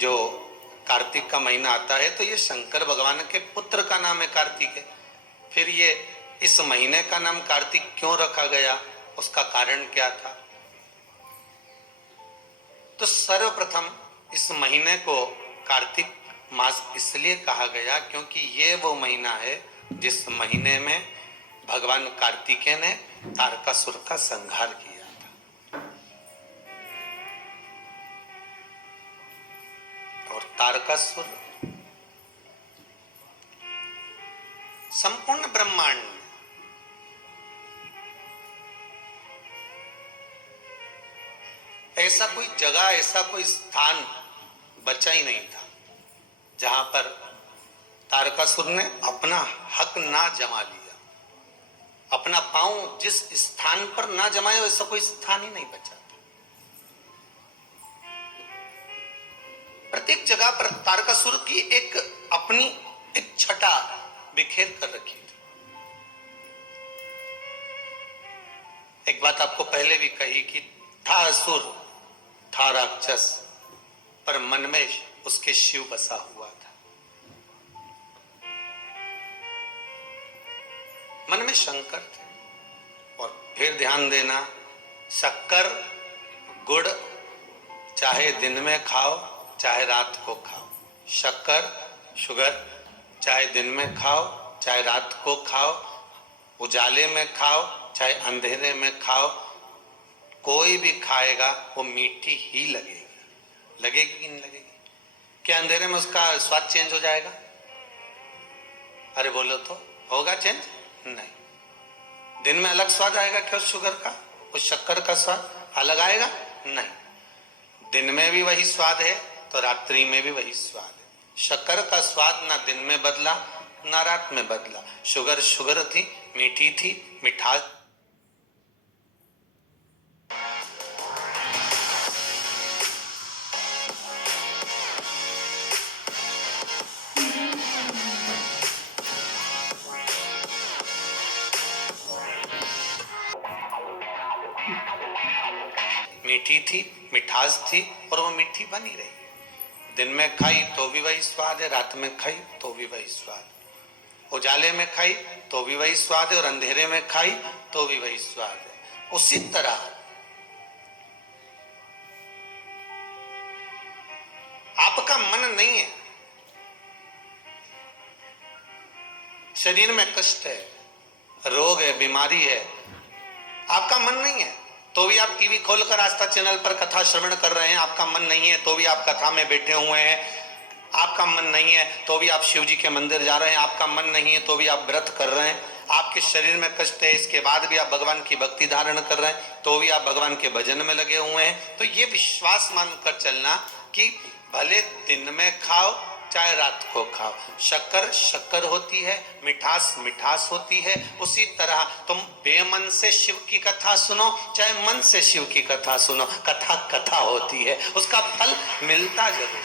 जो कार्तिक का महीना आता है तो ये शंकर भगवान के पुत्र का नाम है कार्तिक है। फिर ये इस महीने का नाम कार्तिक क्यों रखा गया, उसका कारण क्या था? तो सर्वप्रथम इस महीने को कार्तिक मास इसलिए कहा गया क्योंकि ये वो महीना है जिस महीने में भगवान कार्तिकेय ने तारकासुर का संहार किया था। और तारकासुर संपूर्ण ब्रह्मांड में ऐसा कोई जगह, ऐसा कोई स्थान बचा ही नहीं था जहां पर तारकासुर ने अपना हक ना जमा लिया, अपना पांव जिस स्थान पर ना जमाया वैसा कोई स्थान ही नहीं बचा था। प्रत्येक जगह पर तारकासुर की एक अपनी एक छटा बिखेर कर रखी थी। एक बात आपको पहले भी कही कि था असुर, था राक्षस, पर मन में उसके शिव बसा हुआ था। मन में शंकर थे। और फिर ध्यान देना, शक्कर गुड़ चाहे दिन में खाओ चाहे रात को खाओ, शक्कर शुगर चाहे दिन में खाओ चाहे रात को खाओ, उजाले में खाओ चाहे अंधेरे में खाओ, कोई भी खाएगा वो मीठी ही लगेगी। लगेगी कि नहीं लगेगी? क्या अंधेरे में उसका स्वाद चेंज हो जाएगा? अरे बोलो तो, होगा चेंज? नहीं। दिन में अलग स्वाद आएगा क्या उस शुगर का, उस शक्कर का स्वाद अलग आएगा? नहीं। दिन में भी वही स्वाद है तो रात्रि में भी वही स्वाद है। शक्कर का स्वाद ना दिन में बदला ना रात में बदला। शुगर शुगर थी, मीठी थी, मिठास मीठी थी, मिठास थी और वो मीठी बनी रही। दिन में खाई तो भी वही स्वाद है, रात में खाई तो भी वही स्वाद, उजाले में खाई तो भी वही स्वाद है और अंधेरे में खाई तो भी वही स्वाद है। उसी तरह आपका मन नहीं है, शरीर में कष्ट है, रोग है, बीमारी है, आपका मन नहीं है तो भी आप टीवी खोलकर आस्था चैनल पर कथा श्रवण कर रहे हैं, आपका मन नहीं है तो भी आप कथा में बैठे हुए हैं, आपका मन नहीं है तो भी आप शिव जी के मंदिर जा रहे हैं, आपका मन नहीं है तो भी आप व्रत कर रहे हैं, आपके शरीर में कष्ट है इसके बाद भी आप भगवान की भक्ति धारण कर रहे हैं, तो भी आप भगवान के भजन में लगे हुए हैं। तो ये विश्वास मानकर चलना कि भले दिन में खाओ चाहे रात को खाओ, शक्कर शक्कर होती है, मिठास मिठास होती है। उसी तरह तुम बेमन से शिव की कथा सुनो चाहे मन से शिव की कथा सुनो, कथा कथा होती है, उसका फल मिलता जरूर,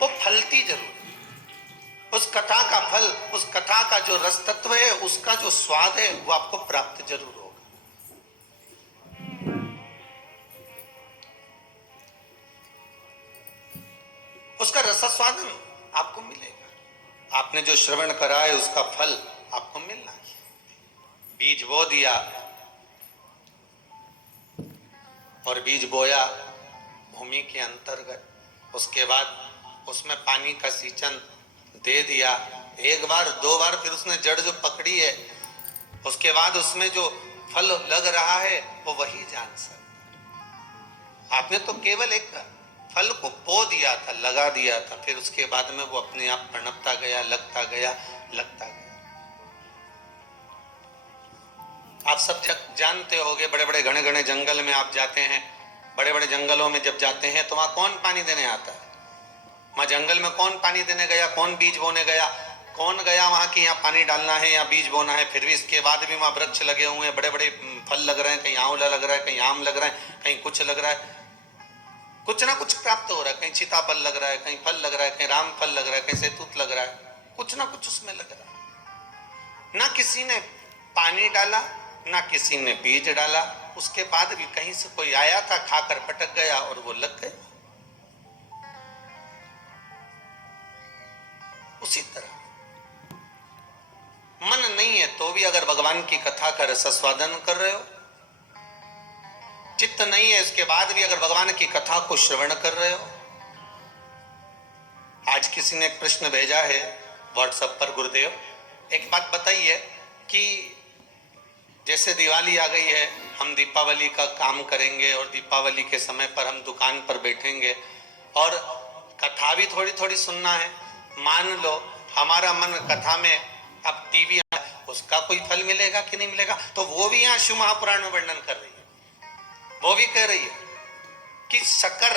वो फलती जरूर। उस कथा का फल, उस कथा का जो रस तत्व है, उसका जो स्वाद है वो आपको प्राप्त जरूर होगा। उसका रसास्वादन आपको मिलेगा। आपने जो श्रवण करा है उसका फल आपको मिलना है। बीज बो दिया और बीज बोया भूमि के अंतर्गत, उसके बाद उसमें पानी का सींचन दे दिया, एक बार दो बार, फिर उसने जड़ जो पकड़ी है उसके बाद उसमें जो फल लग रहा है वो वही जान सकता। आपने तो केवल एक फल को बो दिया था, लगा दिया था, फिर उसके बाद में वो अपने आप पनपता गया, लगता गया, लगता गया। आप सब जानते होंगे, बड़े बड़े घने घने जंगल में आप जाते हैं, बड़े बड़े जंगलों में जब जाते हैं तो वहां कौन पानी देने आता है? वहां जंगल में कौन पानी देने गया, कौन बीज बोने गया, कौन गया वहां की यहाँ पानी डालना है या बीज बोना है? फिर भी इसके बाद भी वहां वृक्ष लगे हुए हैं, बड़े बड़े फल लग रहे हैं, कहीं आंवला लग रहा है, कहीं आम लग रहा है, कहीं कुछ लग रहा है, कुछ ना कुछ प्राप्त हो रहा है, कहीं सीताफल लग रहा है, कहीं फल लग रहा है, कहीं राम फल लग रहा है, कहीं सैतूत लग रहा है, कुछ ना कुछ उसमें लग रहा है। ना किसी ने पानी डाला, ना किसी ने बीज डाला, उसके बाद भी कहीं से कोई आया था, खाकर पटक गया और वो लग गए। उसी तरह मन नहीं है तो भी अगर भगवान की कथा का रसास्वादन कर रहे हो, चित्त नहीं है इसके बाद भी अगर भगवान की कथा को श्रवण कर रहे हो। आज किसी ने एक प्रश्न भेजा है व्हाट्सएप पर, गुरुदेव एक बात बताइए कि जैसे दिवाली आ गई है, हम दीपावली का काम करेंगे और दीपावली के समय पर हम दुकान पर बैठेंगे और कथा भी थोड़ी थोड़ी सुनना है। मान लो हमारा मन कथा में अब टीवी, उसका कोई फल मिलेगा कि नहीं मिलेगा? तो वो भी यहाँ शिव महापुराण में वर्णन कर रही है। वो भी कह रही है कि शक्कर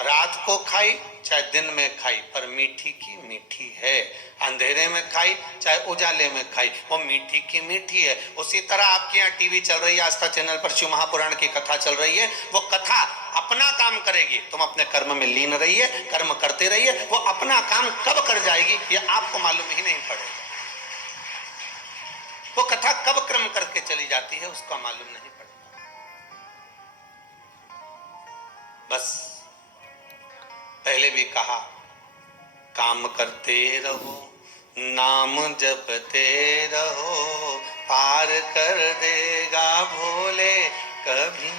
रात को खाई चाहे दिन में खाई, पर मीठी की मीठी है। अंधेरे में खाई चाहे उजाले में खाई, वो मीठी की मीठी है। उसी तरह आपके यहाँ टीवी चल रही है, आस्था चैनल पर शिव महापुराण की कथा चल रही है। वो कथा अपना काम करेगी, तुम अपने कर्म में लीन रहिए, कर्म करते रहिए। वो अपना काम कब कर जाएगी ये आपको मालूम ही नहीं पड़ेगा। वो कथा कब क्रम करके चली जाती है उसका मालूम नहीं पड़ेगा। बस पहले भी कहा, काम करते रहो, नाम जपते रहो, पार कर देगा भोले कभी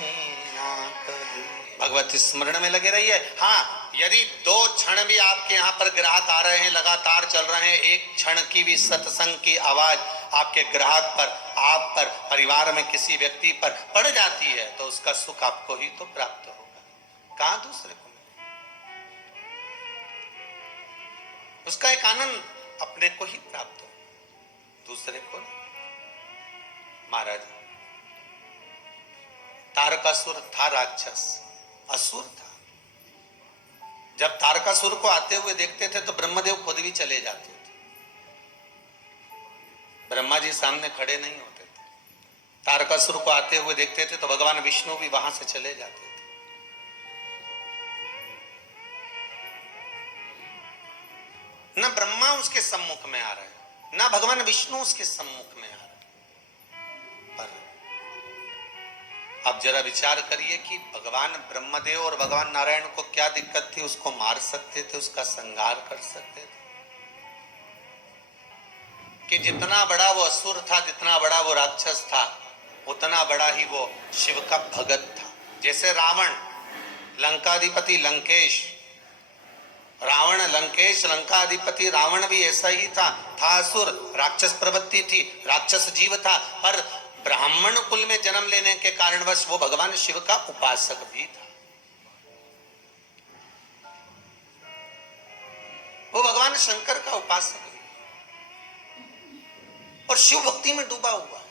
ना कभी। भगवत स्मरण में लगे रहिए। हाँ, यदि 2 क्षण भी आपके यहाँ पर ग्राहक आ रहे हैं, लगातार चल रहे हैं, एक क्षण की भी सत्संग की आवाज आपके ग्राहक पर, आप पर, परिवार में किसी व्यक्ति पर पड़ जाती है तो उसका सुख आपको ही तो प्राप्त होगा, कहां दूसरे को। उसका एक आनंद अपने को ही प्राप्त हो, दूसरे को नहीं। महाराज तारकासुर था राक्षस, असुर था। जब तारकासुर को आते हुए देखते थे तो ब्रह्मदेव खुद भी चले जाते थे, ब्रह्मा जी सामने खड़े नहीं होते थे। तारकासुर को आते हुए देखते थे तो भगवान विष्णु भी वहां से चले जाते थे। न ब्रह्मा उसके सम्मुख में आ रहे हैं, न भगवान विष्णु उसके सम्मुख में आ रहे हैं। पर अब जरा विचार करिए कि भगवान ब्रह्मदेव और भगवान नारायण को क्या दिक्कत थी? उसको मार सकते थे, उसका संहार कर सकते थे। कि जितना बड़ा वो असुर था, जितना बड़ा वो राक्षस था, उतना बड़ा ही वो शिव का भगत था। जैसे रावण लंकाधिपति लंकेश, रावण लंकेश लंकाधिपति रावण भी ऐसा ही था असुर, राक्षस प्रवृत्ति थी, राक्षस जीव था, पर ब्राह्मण कुल में जन्म लेने के कारणवश वो भगवान शिव का उपासक भी था। वो भगवान शंकर का उपासक भी और शिव भक्ति में डूबा हुआ है।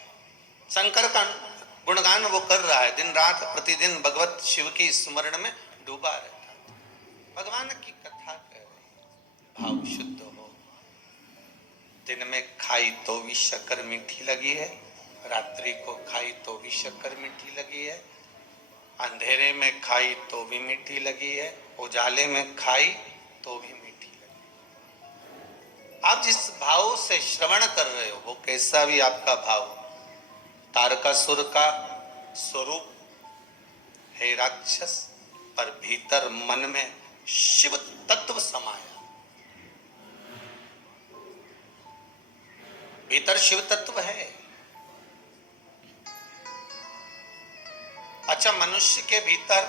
शंकर का गुणगान वो कर रहा है, दिन रात प्रतिदिन भगवत शिव की स्मरण में डूबा रहता है। भगवान की कथा कह रही, भाव शुद्ध हो। दिन में खाई तो भी शक्कर मीठी लगी है, रात्रि को खाई तो भी शक्कर मीठी लगी है, अंधेरे में खाई तो भी मीठी लगी है, उजाले में खाई तो भी मीठी लगी। आप जिस भाव से श्रवण कर रहे हो वो कैसा भी आपका भाव, तारकासुर का स्वरूप है राक्षस, पर भीतर मन में शिव तत्व समाया, भीतर शिव तत्व है। अच्छा, मनुष्य के भीतर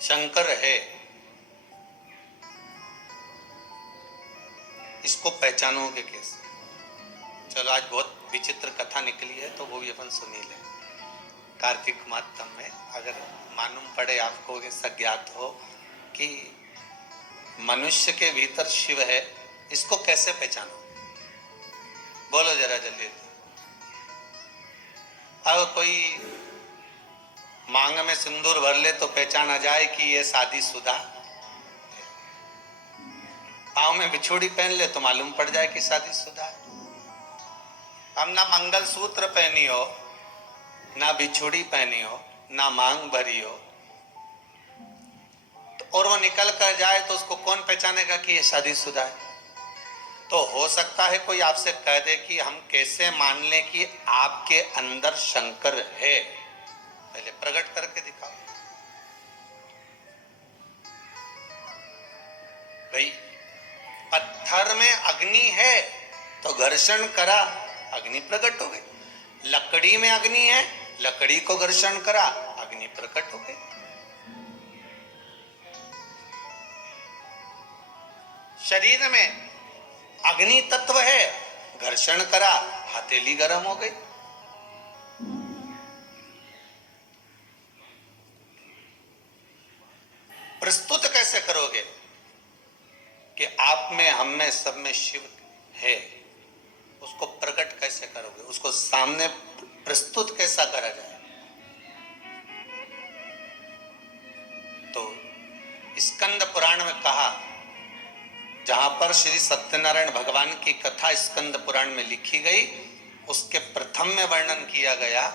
शंकर है, इसको पहचानोगे कैसे? चलो आज बहुत विचित्र कथा निकली है तो वो भी अपन सुनी ले। कार्तिक मातम में अगर मालूम पड़े आपको, सज्ञात हो कि मनुष्य के भीतर शिव है, इसको कैसे पहचानो? बोलो जरा जल्दी। अब कोई मांग में सिंदूर भर ले तो पहचाना जाए कि ये शादीशुदा, पाँव में बिछुड़ी पहन ले तो मालूम पड़ जाए कि शादीशुदा है। हम ना मंगल सूत्र पहनी हो, ना बिछुड़ी पहनी हो, ना मांग भरी हो, तो और वो निकल कर जाए तो उसको कौन पहचानेगा कि ये शादीशुदा है? तो हो सकता है कोई आपसे कह दे कि हम कैसे मान लें कि आपके अंदर शंकर है, पहले प्रकट करके दिखाओ। भाई पत्थर में अग्नि है तो घर्षण करा, अग्नि प्रकट हो गई। लकड़ी में अग्नि है, लकड़ी को घर्षण करा, अग्नि प्रकट हो गई। शरीर में अग्नि तत्व है, घर्षण करा, हथेली गर्म हो गई। प्रस्तुत कैसे करोगे कि आप में, हम में, सब में शिव है? उसको प्रकट कैसे करोगे? उसको सामने प्रस्तुत कैसा करा जाए? तो स्कंद पुराण में कहा, जहां पर श्री सत्यनारायण भगवान की कथा स्कंद पुराण में लिखी गई, उसके प्रथम में वर्णन किया गया